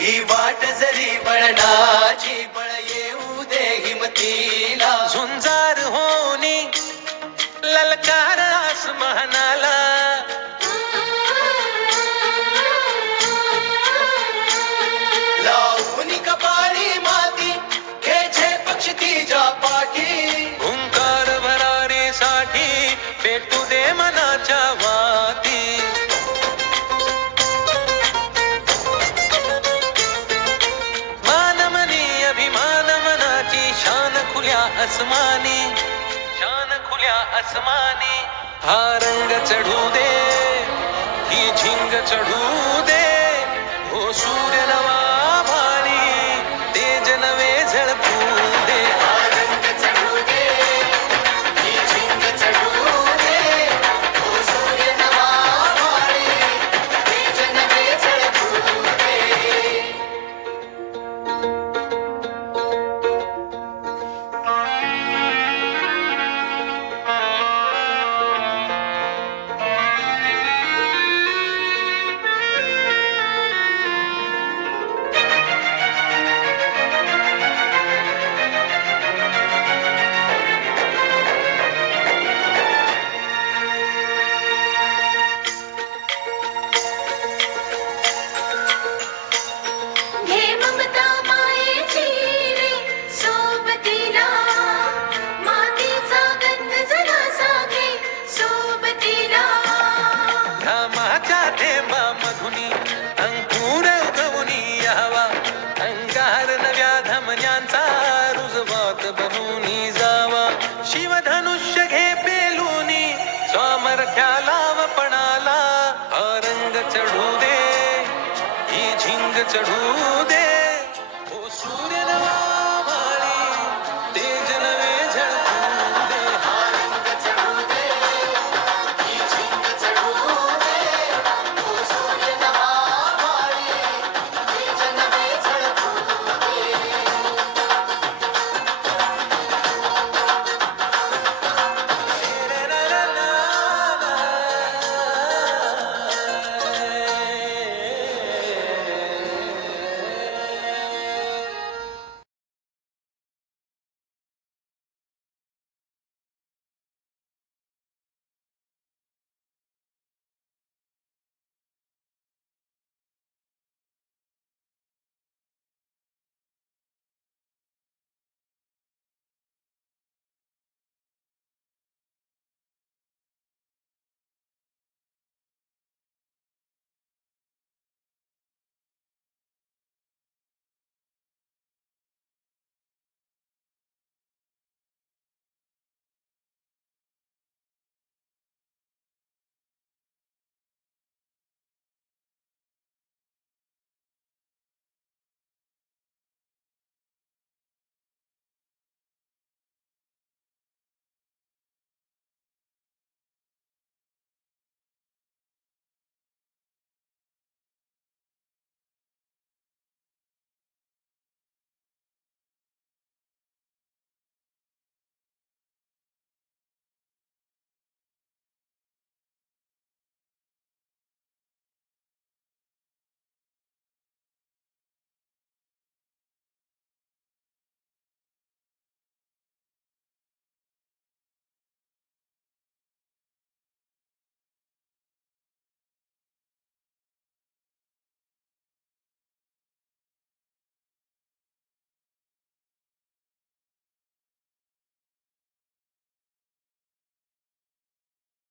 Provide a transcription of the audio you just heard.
ही वाट जरी बळणाची बळ येऊ दे हिमतीला. झुंजार होनी ललकार आसमानाला. लावून कपाळी माती घे झेप क्षितिजा पाठी. हुंकार भरारीसाठी पेटू दे मनाच्या अस्मानी शान खुल्या अस्मानी हा रंग चढू दे झिंग चढू दे हो सूर्य नवा ચઢું દે એ ઝીંગ ચઢું દે.